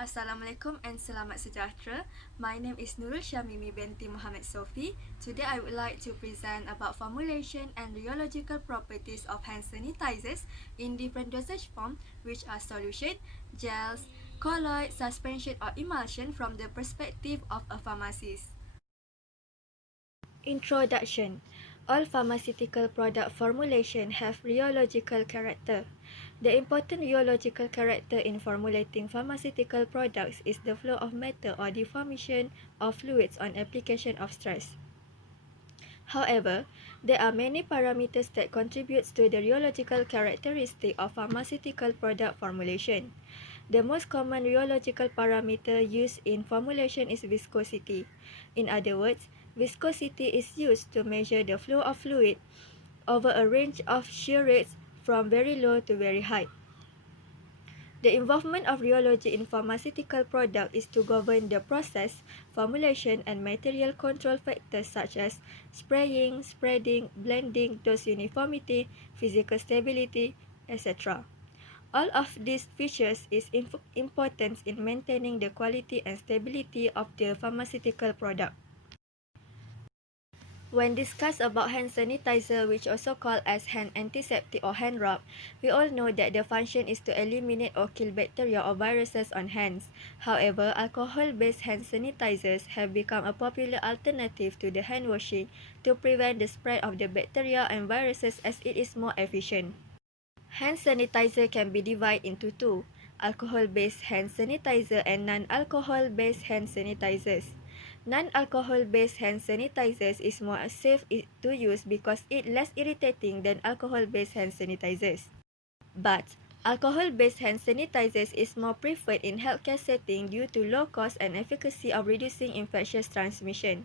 Assalamualaikum and selamat sejahtera. My name is Nurulsyamimi Binti Mohamed Sofi. Today I would like to present about formulation and rheological properties of hand sanitizers in different dosage form, which are solution, gels, colloid, suspension or emulsion from the perspective of a pharmacist. Introduction. All pharmaceutical product formulation have rheological character. The important rheological character in formulating pharmaceutical products is the flow of matter or deformation of fluids on application of stress. However, there are many parameters that contribute to the rheological characteristic of pharmaceutical product formulation. The most common rheological parameter used in formulation is viscosity. In other words, viscosity is used to measure the flow of fluid over a range of shear rates from very low to very high. The involvement of rheology in pharmaceutical product is to govern the process, formulation and material control factors such as spraying, spreading, blending, dose uniformity, physical stability, etc. All of these features is important in maintaining the quality and stability of the pharmaceutical product. When discussed about hand sanitizer, which also called as hand antiseptic or hand rub, we all know that the function is to eliminate or kill bacteria or viruses on hands. However, alcohol-based hand sanitizers have become a popular alternative to the hand washing to prevent the spread of the bacteria and viruses as it is more efficient. Hand sanitizer can be divided into two, alcohol-based hand sanitizer and non-alcohol-based hand sanitizers. Non-alcohol-based hand sanitizers is more safe to use because it less irritating than alcohol-based hand sanitizers. But alcohol-based hand sanitizers is more preferred in healthcare setting due to low cost and efficacy of reducing infectious transmission.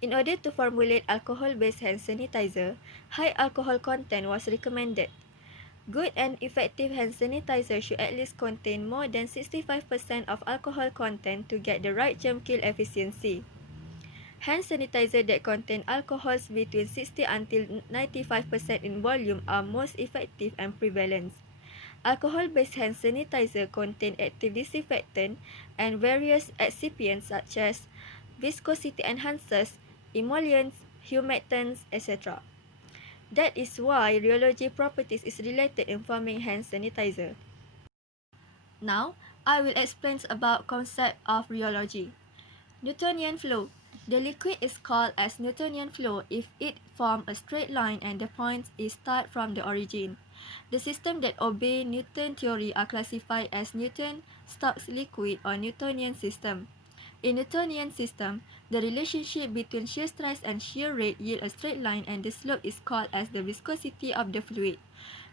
In order to formulate alcohol-based hand sanitizer, high alcohol content was recommended. Good and effective hand sanitizer should at least contain more than 65% of alcohol content to get the right germ kill efficiency. Hand sanitizer that contain alcohols between 60 until 95% in volume are most effective and prevalent. Alcohol-based hand sanitizer contain active disinfectant and various excipients such as viscosity enhancers, emollients, humectants, etc. That is why rheology properties is related in forming hand sanitizer. Now, I will explain about concept of rheology. Newtonian flow. The liquid is called as Newtonian flow if it forms a straight line and the point is start from the origin. The system that obey Newton theory are classified as Newton-Stokes liquid or Newtonian system. In Newtonian system, the relationship between shear stress and shear rate yield a straight line and the slope is called as the viscosity of the fluid.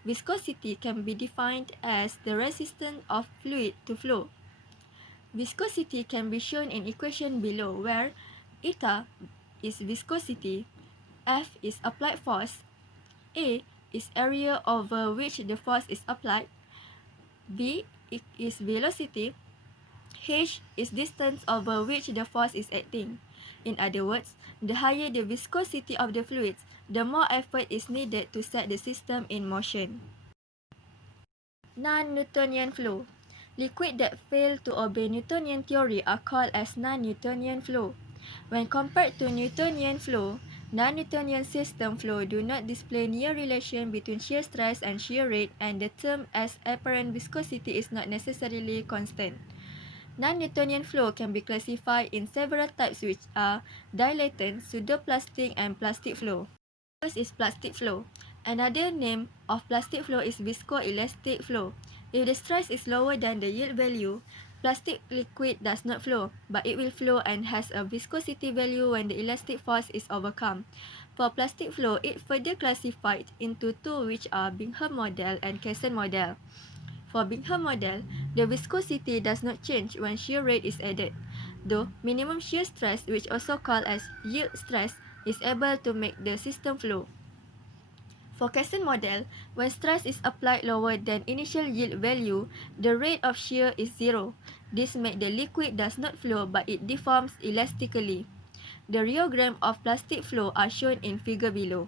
Viscosity can be defined as the resistance of fluid to flow. Viscosity can be shown in equation below where eta is viscosity, F is applied force, A is area over which the force is applied, V is velocity, H is distance over which the force is acting. In other words, the higher the viscosity of the fluids, the more effort is needed to set the system in motion. Non-Newtonian flow. Liquid that fail to obey Newtonian theory are called as non-Newtonian flow. When compared to Newtonian flow, non-Newtonian system flow do not display near relation between shear stress and shear rate, and the term as apparent viscosity is not necessarily constant. Non-Newtonian flow can be classified in several types which are dilatant, pseudoplastic, and plastic flow. First is plastic flow. Another name of plastic flow is viscoelastic flow. If the stress is lower than the yield value, plastic liquid does not flow, but it will flow and has a viscosity value when the elastic force is overcome. For plastic flow, it further classified into two, which are Bingham model and Casson model. For Bingham model, the viscosity does not change when shear rate is added, though minimum shear stress, which also called as yield stress, is able to make the system flow. For Casson model, when stress is applied lower than initial yield value, the rate of shear is zero. This makes the liquid does not flow but it deforms elastically. The rheogram of plastic flow are shown in figure below.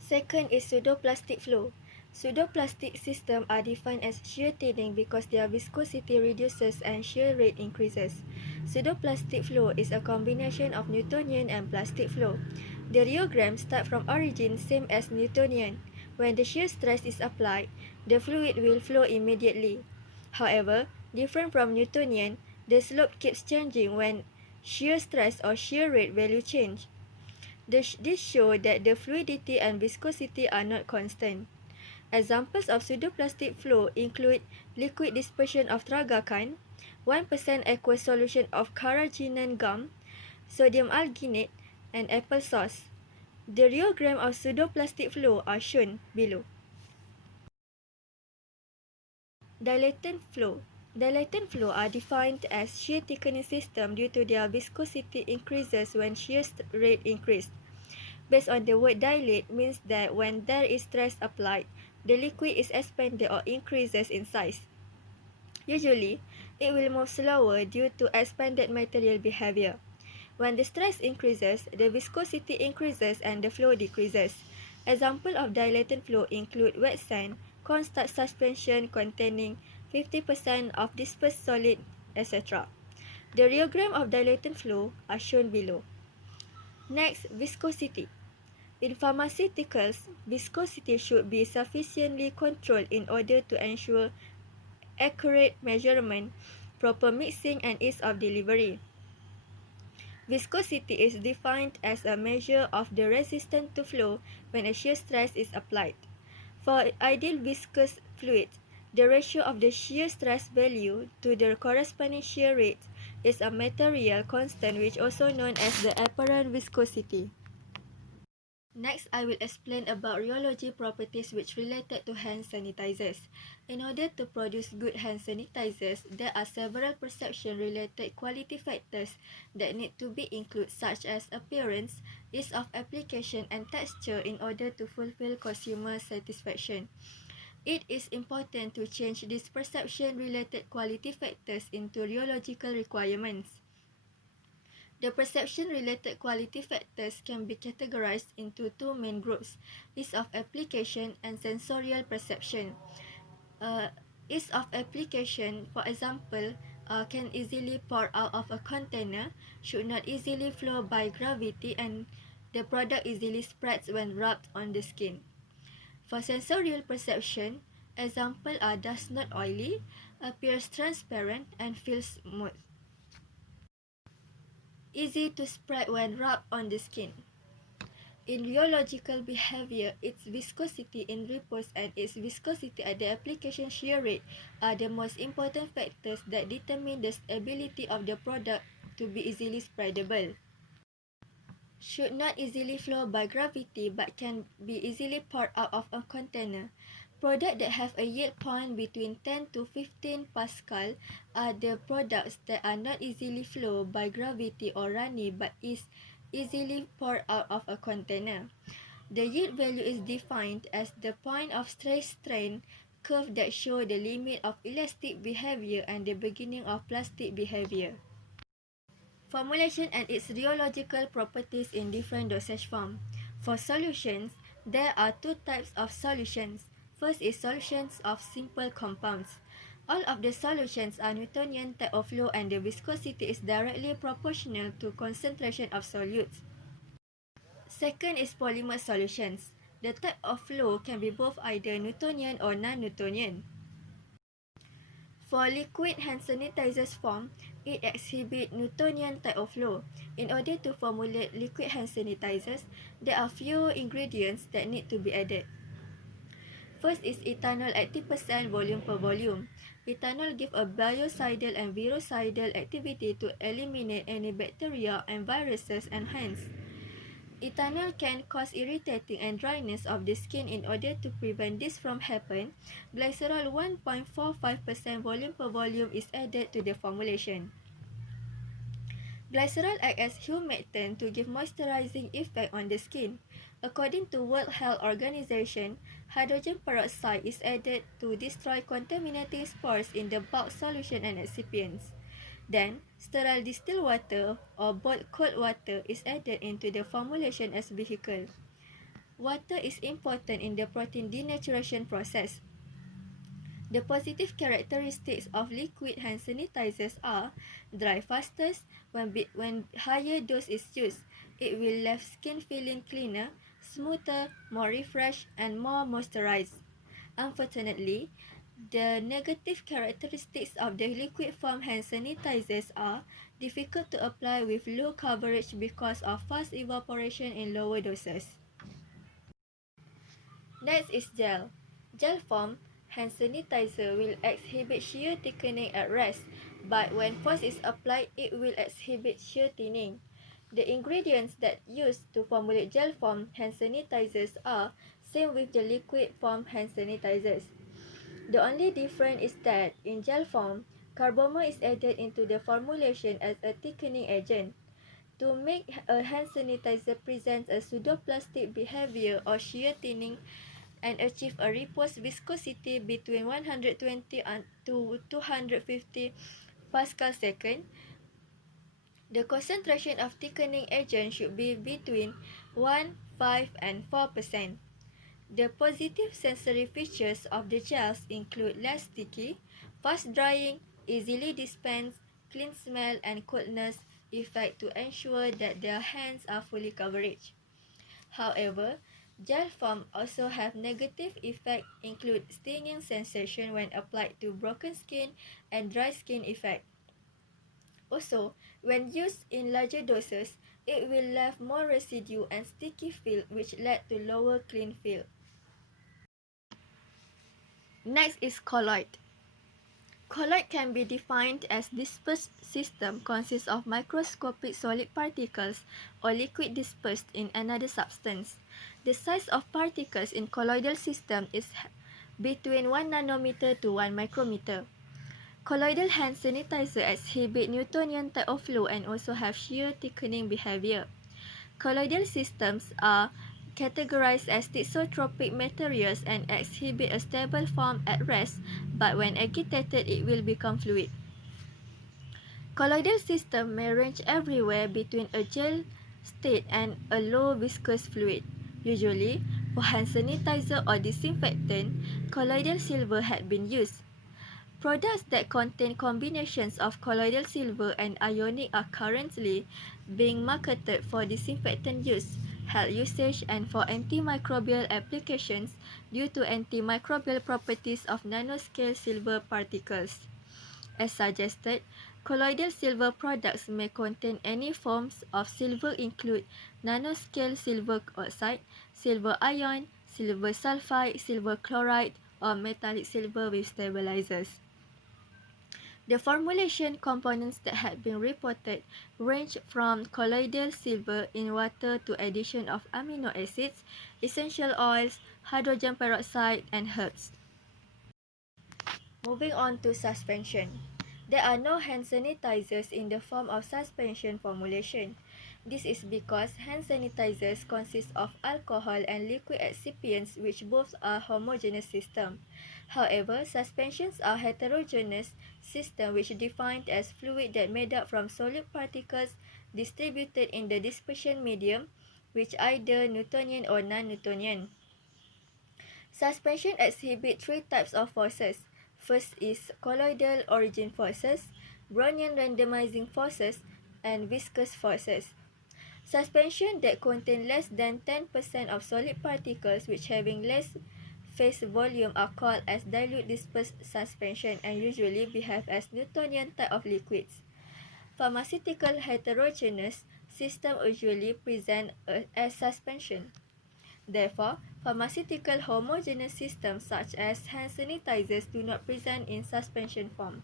Second is pseudoplastic flow. Pseudoplastic systems are defined as shear thinning because their viscosity reduces and shear rate increases. Pseudoplastic flow is a combination of Newtonian and plastic flow. The Rheogram starts from origin same as Newtonian. When the shear stress is applied, the fluid will flow immediately. However, different from Newtonian, the slope keeps changing when shear stress or shear rate value change. This shows that the fluidity and viscosity are not constant. Examples of pseudoplastic flow include liquid dispersion of tragacan, 1% aqueous solution of carrageenan gum, sodium alginate, and applesauce. The Rheogram of pseudoplastic flow are shown below. Dilatant flow. Dilatant flow are defined as shear thickening system due to their viscosity increases when shear rate increased. Based on the word dilate means that when there is stress applied, the liquid is expanded or increases in size. Usually, it will move slower due to expanded material behavior. When the stress increases, the viscosity increases and the flow decreases. Examples of dilatant flow include wet sand, cornstarch suspension containing 50% of dispersed solid, etc. The Rheogram of dilatant flow are shown below. Next, viscosity. In pharmaceuticals, viscosity should be sufficiently controlled in order to ensure accurate measurement, proper mixing, and ease of delivery. Viscosity is defined as a measure of the resistance to flow when a shear stress is applied. For ideal viscous fluid, the ratio of the shear stress value to the corresponding shear rate is a material constant, which is also known as the apparent viscosity. Next, I will explain about rheology properties which related to hand sanitizers. In order to produce good hand sanitizers, there are several perception-related quality factors that need to be included, such as appearance, ease of application, and texture in order to fulfill consumer satisfaction. It is important to change these perception-related quality factors into rheological requirements. The perception-related quality factors can be categorized into two main groups: ease of application and sensorial perception. Ease of application, for example, can easily pour out of a container, should not easily flow by gravity, and the product easily spreads when rubbed on the skin. For sensorial perception, examples are does not oily, appears transparent, and feels smooth. Easy to spread when rubbed on the skin. In rheological behavior, its viscosity in repose and its viscosity at the application shear rate are the most important factors that determine the ability of the product to be easily spreadable. Should not easily flow by gravity but can be easily poured out of a container. Products that have a yield point between 10 to 15 Pascal are the products that are not easily flow by gravity or runny but is easily poured out of a container. The yield value is defined as the point of stress-strain curve that show the limit of elastic behavior and the beginning of plastic behavior. Formulation and its rheological properties in different dosage form. For solutions, there are two types of solutions. First is solutions of simple compounds. All of the solutions are Newtonian type of flow and the viscosity is directly proportional to concentration of solutes. Second is polymer solutions. The type of flow can be both either Newtonian or non-Newtonian. For liquid hand sanitizers form, it exhibits Newtonian type of flow. In order to formulate liquid hand sanitizers, there are few ingredients that need to be added. First is ethanol at 80% volume per volume. Ethanol gives a biocidal and virucidal activity to eliminate any bacteria and viruses and hence ethanol can cause irritating and dryness of the skin. In order to prevent this from happen, glycerol 1.45% volume per volume is added to the formulation. Glycerol acts as humectant to give moisturizing effect on the skin. According to World Health Organization, hydrogen peroxide is added to destroy contaminating spores in the bulk solution and excipients. Then, sterile distilled water or boiled cold water is added into the formulation as vehicle. Water is important in the protein denaturation process. The positive characteristics of liquid hand sanitizers are dry fastest. When higher dose is used, it will leave skin feeling cleaner, smoother, more refreshed, and more moisturized. Unfortunately, the negative characteristics of the liquid form hand sanitizers are difficult to apply with low coverage because of fast evaporation in lower doses. Next is gel. Gel form hand sanitizer will exhibit shear thickening at rest, but when force is applied, it will exhibit shear thinning. The ingredients that used to formulate gel form hand sanitizers are same with the liquid form hand sanitizers. The only difference is that in gel form, carbomer is added into the formulation as a thickening agent. To make a hand sanitizer present a pseudoplastic behavior or shear thinning and achieve a repose viscosity between 120 to 250 Pascal second, the concentration of thickening agent should be between 1, 5 and 4%. The positive sensory features of the gels include less sticky, fast drying, easily dispensed, clean smell and coldness effect to ensure that their hands are fully covered. However, gel form also have negative effect include stinging sensation when applied to broken skin and dry skin effect. Also, when used in larger doses, it will leave more residue and sticky feel which led to lower clean feel. Next is colloid. Colloid can be defined as dispersed system consists of microscopic solid particles or liquid dispersed in another substance. The size of particles in colloidal system is between 1 nanometer to 1 micrometer. Colloidal hand sanitizer exhibit Newtonian type of flow and also have shear thickening behavior. Colloidal systems are categorized as thixotropic materials and exhibit a stable form at rest, but when agitated it will become fluid. Colloidal system may range everywhere between a gel state and a low viscous fluid. Usually, for hand sanitizer or disinfectant, colloidal silver had been used. Products that contain combinations of colloidal silver and ionic are currently being marketed for disinfectant use, health usage, and for antimicrobial applications due to antimicrobial properties of nanoscale silver particles. As suggested, colloidal silver products may contain any forms of silver include nanoscale silver oxide, silver ion, silver sulfide, silver chloride, or metallic silver with stabilizers. The formulation components that had been reported range from colloidal silver in water to addition of amino acids, essential oils, hydrogen peroxide, and herbs. Moving on to suspension. There are no hand sanitizers in the form of suspension formulation. This is because hand sanitizers consist of alcohol and liquid excipients which both are homogeneous system. However, suspensions are heterogeneous system which defined as fluid that made up from solid particles distributed in the dispersion medium, which either Newtonian or non-Newtonian. Suspension exhibit three types of forces. First is colloidal origin forces, Brownian randomizing forces, and viscous forces. Suspension that contain less than 10% of solid particles which having less phase volume are called as dilute dispersed suspension and usually behave as Newtonian type of liquids. Pharmaceutical heterogeneous system usually present as suspension. Therefore, pharmaceutical homogeneous systems such as hand sanitizers do not present in suspension form.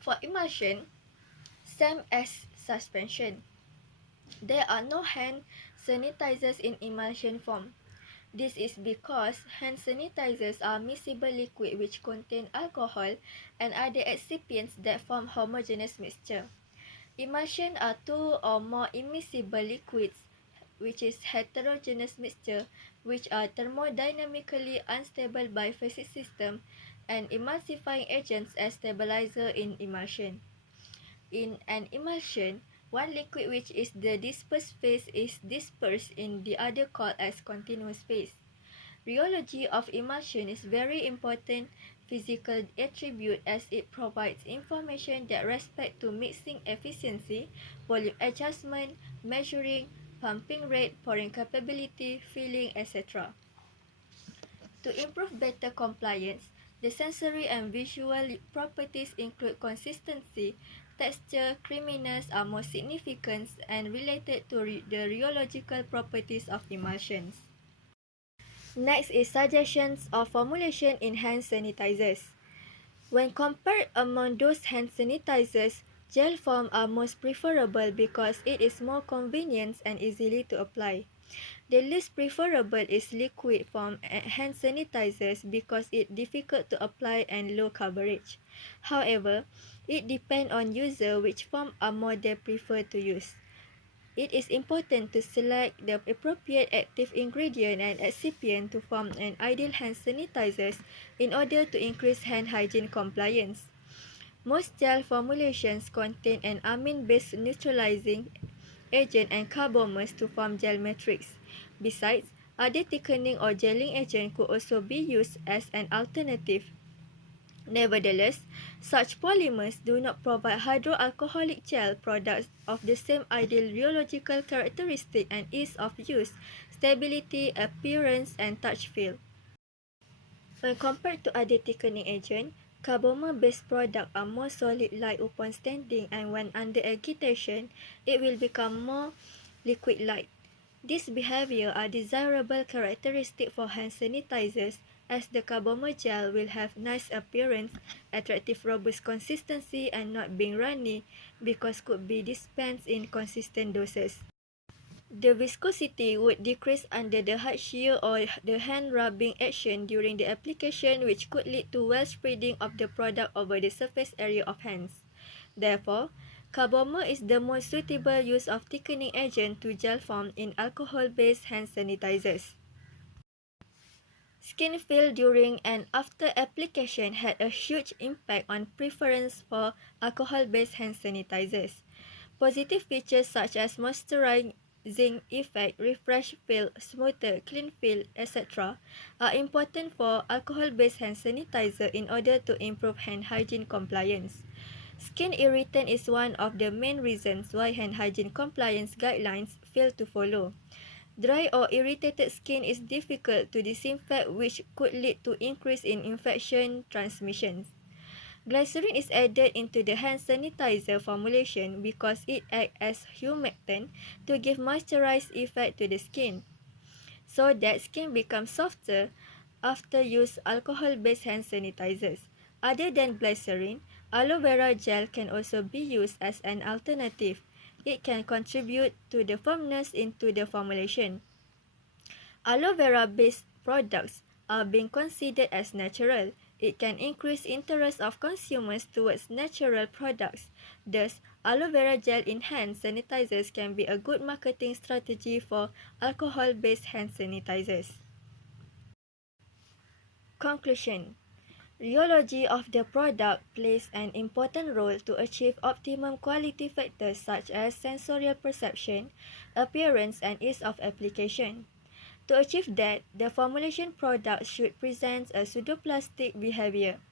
For emulsion, same as suspension. There are no hand sanitizers in emulsion form. This is because hand sanitizers are miscible liquid which contain alcohol and other excipients that form homogeneous mixture. Emulsion are two or more immiscible liquids which is heterogeneous mixture which are thermodynamically unstable biphasic system and emulsifying agents as stabilizer in emulsion. In an emulsion, One liquid, which is the dispersed phase, is dispersed in the other called as continuous phase. Rheology of emulsion is very important physical attribute as it provides information that respect to mixing efficiency, volume adjustment, measuring, pumping rate, pouring capability, filling, etc. To improve better compliance, the sensory and visual properties include consistency, texture, creaminess are more significant and related to the rheological properties of emulsions. Next is suggestions of formulation in hand sanitizers. When compared among those hand sanitizers, gel form are most preferable because it is more convenient and easily to apply. The least preferable is liquid form hand sanitizers because it is difficult to apply and low coverage. However, it depends on user which form are more they prefer to use. It is important to select the appropriate active ingredient and excipient to form an ideal hand sanitizers in order to increase hand hygiene compliance. Most gel formulations contain an amine-based neutralizing agent and carbomers to form gel matrix. Besides, other thickening or gelling agent could also be used as an alternative. Nevertheless, such polymers do not provide hydroalcoholic gel products of the same ideal rheological characteristic and ease of use, stability, appearance, and touch feel. When compared to other thickening agents, carbomer-based products are more solid-like upon standing, and when under agitation, it will become more liquid-like. This behavior are desirable characteristics for hand sanitizers as the carbomer gel will have nice appearance, attractive robust consistency and not being runny because could be dispensed in consistent doses. The viscosity would decrease under the hard shear or the hand rubbing action during the application, which could lead to well spreading of the product over the surface area of hands. Therefore, carbomer is the most suitable use of thickening agent to gel form in alcohol-based hand sanitizers. Skin feel during and after application had a huge impact on preference for alcohol-based hand sanitizers. Positive features such as moisturizing effect, refresh feel, smoother, clean feel, etc. are important for alcohol-based hand sanitizer in order to improve hand hygiene compliance. Skin irritant is one of the main reasons why hand hygiene compliance guidelines fail to follow. Dry or irritated skin is difficult to disinfect, which could lead to increase in infection transmissions. Glycerin is added into the hand sanitizer formulation because it acts as humectant to give moisturized effect to the skin, so that skin becomes softer after use alcohol-based hand sanitizers. Other than glycerin, aloe vera gel can also be used as an alternative. It can contribute to the firmness into the formulation. Aloe vera-based products are being considered as natural. It can increase interest of consumers towards natural products. Thus, aloe vera gel in hand sanitizers can be a good marketing strategy for alcohol-based hand sanitizers. Conclusion. Rheology of the product plays an important role to achieve optimum quality factors such as sensorial perception, appearance, and ease of application. To achieve that, the formulation product should present a pseudoplastic behavior.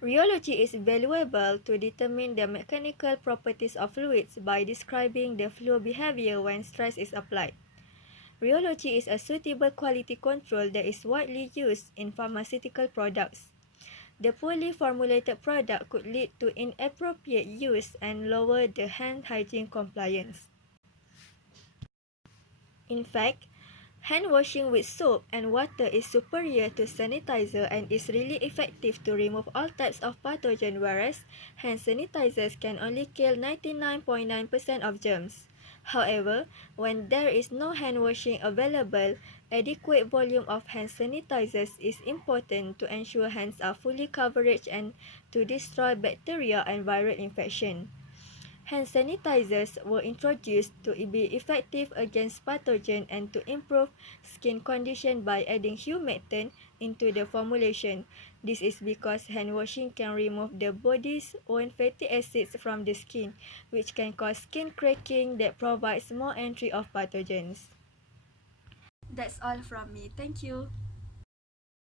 Rheology is valuable to determine the mechanical properties of fluids by describing the flow behavior when stress is applied. Rheology is a suitable quality control that is widely used in pharmaceutical products. The poorly formulated product could lead to inappropriate use and lower the hand hygiene compliance. In fact, hand washing with soap and water is superior to sanitizer and is really effective to remove all types of pathogen, whereas hand sanitizers can only kill 99.9% of germs. However, when there is no hand washing available, adequate volume of hand sanitizers is important to ensure hands are fully covered and to destroy bacteria and viral infection. Hand sanitizers were introduced to be effective against pathogen and to improve skin condition by adding humectant into the formulation. This is because hand washing can remove the body's own fatty acids from the skin, which can cause skin cracking that provides more entry of pathogens. That's all from me. Thank you.